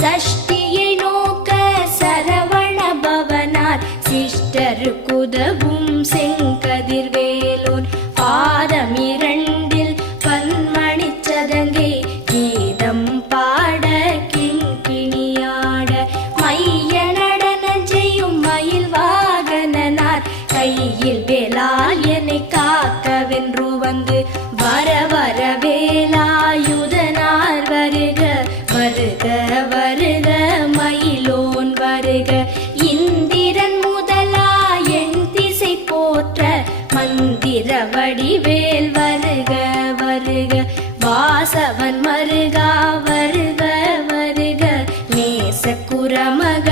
சஷ்டியை நோக்க சரவண பவனார் சிஷ்டருக்குதவும் செங்கதிர்வேலோன் பாதமிரண்டில் பன்மணிச் சதங்கை கீதம் பாட கிண்கிணியாட மைய நடன செய்யும் மயில் வாகனனார் கையில் வேலால் என்னை காக்கவென்று வந்து வர வர வேலாயுதனார் வருக வருக வருக மயிலோன் வருக இந்திரன் முதலா என் திசை போற்ற மந்திர வடிவேல் வருக வருக வாசவன் மருகா வருக வருக நேச குரமக